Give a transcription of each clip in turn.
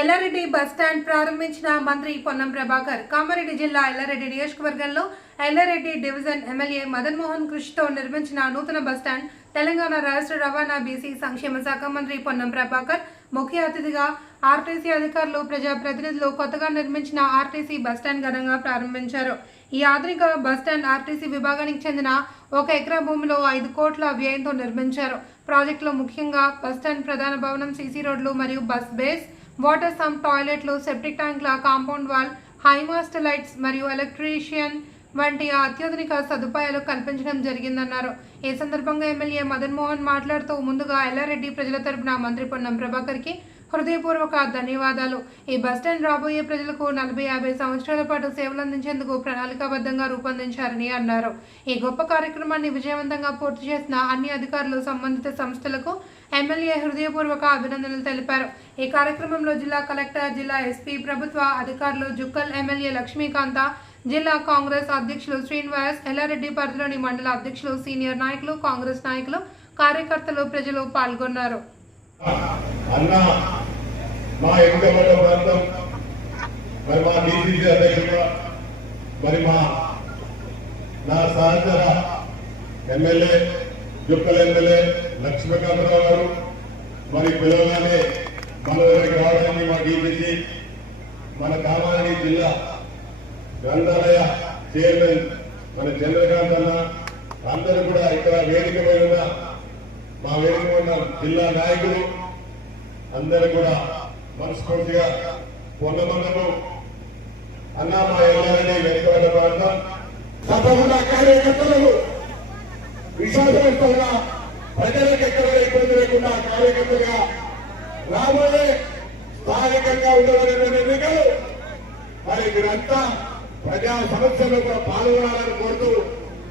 Yellareddy bus stand ప్రారంభించిన మంత్రి పొన్నం ప్రభాకర్ కామారెడ్డి జిల్లా ఎల్లారెడ్డి నియోజకవర్గంలో ఎల్లారెడ్డి డివిజన్ ఎమ్మెల్యే మదన్ మోహన్ కృషితో నిర్మించిన నూతన బస్టాండ్ తెలంగాణ రాష్ట్ర రవాణా బీసీ సంక్షేమ శాఖ మంత్రి పొన్నం ప్రభాకర్ ముఖ్య అతిథిగా ఆర్టీసీ అధికారులు ప్రజాప్రతినిధులు కొత్తగా నిర్మించిన ఆర్టీసీ బస్టాండ్ ఘనంగా ప్రారంభించారు. ఈ ఆధునిక బస్టాండ్ ఆర్టీసీ విభాగానికి చెందిన ఒక ఎకరా భూమిలో ఐదు కోట్ల వ్యయంతో నిర్మించారు. ప్రాజెక్టులో ముఖ్యంగా బస్టాండ్ ప్రధాన భవనం సీసీ రోడ్లు మరియు బస్ బేస్ వాటర్ సమ్ టాయిలెట్లు septic ట్యాంక్ల compound wall high mast lights మరియు ఎలక్ట్రీషియన్ వంటి అత్యాధునిక సదుపాయాలు కల్పించడం జరిగిందన్నారు. ఈ సందర్భంగా ఎమ్మెల్యే మదన్ మోహన్ మాట్లాడుతూ ముందుగా ఎల్లారెడ్డి ప్రజల తరపున మంత్రి పొన్నం ప్రభాకర్కి హృదయపూర్వక ధన్యవాదాలు. ఈ బస్టాండ్ రాబోయే ప్రజలకు నలభై యాభై సంవత్సరాల పాటు సేవలు అందించేందుకు ప్రణాళికాబద్ధంగా రూపొందించారని అన్నారు. ఈ గొప్ప కార్యక్రమాన్ని విజయవంతంగా పూర్తి చేసిన అన్ని అధికారులు సంబంధిత సంస్థలకు ఎమ్మెల్యే హృదయపూర్వక అభినందనలు తెలిపారు. ఈ కార్యక్రమంలో జిల్లా కలెక్టర్ జిల్లా ఎస్పీ ప్రభుత్వ అధికారులు జుక్కల్ ఎమ్మెల్యే లక్ష్మీకాంత జిల్లా కాంగ్రెస్ అధ్యక్షులు శ్రీనివాస్ ఎల్లారెడ్డి పరిధిలోని మండల అధ్యక్షులు సీనియర్ నాయకులు కాంగ్రెస్ నాయకులు కార్యకర్తలు ప్రజలు పాల్గొన్నారు. మరి మా డీసీసీ అధ్యక్షుడుగా మరి మా నా సహచర ఎమ్మెల్యే జుక్కల ఎమ్మెల్యే లక్ష్మీకాంతరావు మరి పిలవగానే మన దగ్గరికి రావడానికి మా డీసీసీ మన కామారెడ్డి జిల్లా గ్రంథాలయ చైర్మన్ మన చంద్రకాంత్ అన్న అందరూ కూడా ఇక్కడ వేదిక మీద ఉన్న మా వేదిక ఉన్న జిల్లా నాయకులు అందరూ కూడా మనస్ఫూర్తిగా పొందమన్నము అన్న మా ఎల్లారని వెనుకబడ్డ ప్రాంతం. తప్పకుండా కార్యకర్తలకు విశాఖ ప్రజలకు ఎక్కడ ఇబ్బంది లేకుండా కార్యకర్తగా రాబోయే స్థానికంగా ఉండవలసిన ఎన్నికలు మరి మీరంతా ప్రజా సమస్యల్లో కూడా పాల్గొనాలని కోరుతూ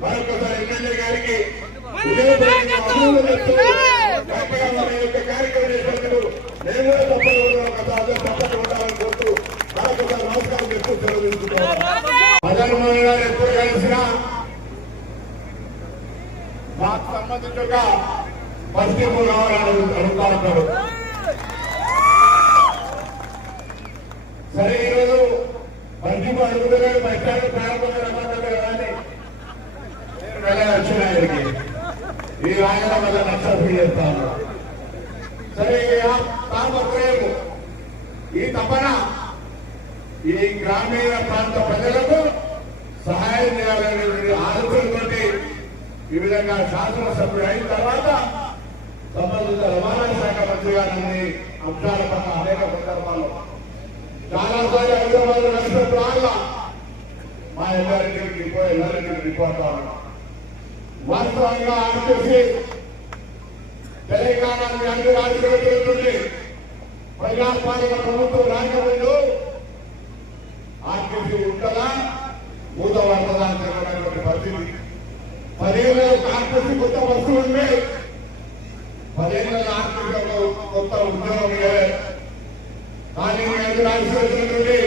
మరొకసారి ఎమ్మెల్యే గారికి కార్యక్రమం చేసినందుకు నేను కూడా తప్పకుండా ఒకసారి తప్పకుండా ఉండాలని కోరుతూ మరొకసారి నమస్కారం చెప్తూ సెలవు తీసుకుంటున్నాను మదన్మోహన్ గారు ఎప్పుడు కలిసినా మాకు సంబంధించగా ఒక పరిస్థితులు కావాలని అడుగుతా ఉంటారు సరే ఈరోజు పరిస్థితులు అడుగుతున్నారు బస్టాండ్ ప్రారంభంగా రమ్మంటారు వచ్చిన ఆయనకి ఈ ఆయన వల్ల నష్టం చేస్తాను సరే ఈ ఆ- తాపత్రయము ఈ తపన ఈ గ్రామీణ ప్రాంత ప్రజలకు సహాయం చేయాలనే ఆలోచనతోటి ఈ విధంగా శాసనసభ్యుడు అయిన తర్వాత సంబంధిత రవాణా శాఖ మంత్రి గారిని అంశాల పట్ల అనేక సందర్భాల్లో చాలాసార్లు హైదరాబాద్ నడిచినప్పుడు మా ఎల్లారెడ్డికి రిపోర్ట్ ఎల్లారెడ్డికి రిపోర్ట్ అవ్వడం వాస్తవంగా ఆర్టీసీ తెలంగాణ అన్ని అన్ని రాష్ట్రాలు ప్రజాపాలన ప్రభుత్వం రాకముందు ఆర్టీసీ ఉంటుందా? మూత పడుతుందా అని చెప్పినటువంటి పరిస్థితి. పదేళ్ళలో ఆర్టీసీ కొత్త బస్సులు ఉండే పదేళ్ళలో ఆర్టీసీ ఒక కొత్త ఉద్యోగం కానీ మీ ఐదు రాష్ట్రాల నుండి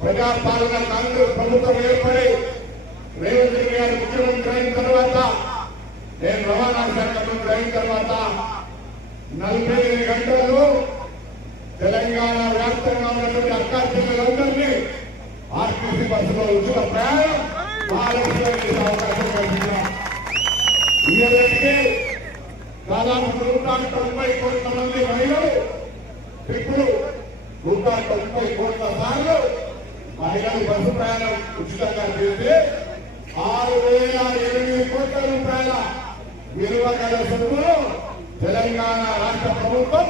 ప్రజాపాలన కాంగ్రెస్ ప్రభుత్వం ఏర్పడి రేవంత్ రెడ్డి గారు ముఖ్యమంత్రి అయిన తర్వాత నేను రవాణా శాఖ మంత్రి అయిన తర్వాత నలభై ఎనిమిది గంటల్లో తెలంగాణ వ్యాప్తంగా ఉన్నటువంటి అక్కా జిల్లాలందరినీ ఆర్టీసీ బస్సులో ఉచిత. ప్రయాణం మహాలక్ష్మి అవకాశం కల్పించాం ఇయ్యడానికి దాదాపు నూట తొంభై కోట్ల మంది మహిళలు ఇప్పుడు నూట తొంభై కోట్ల సార్లు మహిళలు బస్సు ప్రయాణం ఉచితంగా చేస్తే ఆరు వేల ఎనిమిది కోట్ల రూపాయల విలువ గల సొమ్మును తెలంగాణ రాష్ట్ర ప్రభుత్వం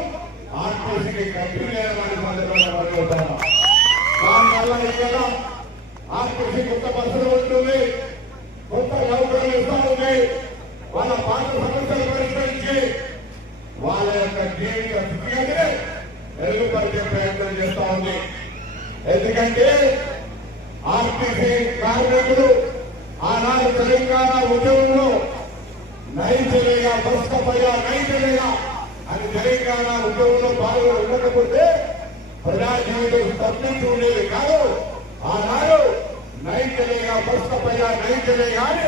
ఆర్టీసీకి ఖర్చు చేయమని సందర్భంగా దానివల్ల ఇక్కడ ఆర్టీసీ కొత్త బస్సులు ఉంటుంది కొత్త నౌకర్లు ఇస్తా ఉంది వాళ్ళ పాత సమస్యలు పరిష్కరించి వాళ్ళ యొక్క జీవిత స్థితిగతిని మెరుగుపరిచే ప్రయత్నం చేస్తా ఉంది. ఎందుకంటే ఆర్టీసీ కార్మికులు ఆనాడు తెలంగాణ ఉద్యమంలో నైతిలేగా బస్కపోయా నైతిలేగా అని తెలంగాణ ఉద్యమంలో పాల్గొని ఉండకపోతే ప్రజా జీవితం తప్పించి ఉండేది కాదు. ఆనాడు నైతిలేగా బస్కపోయా నైతిలేగా అని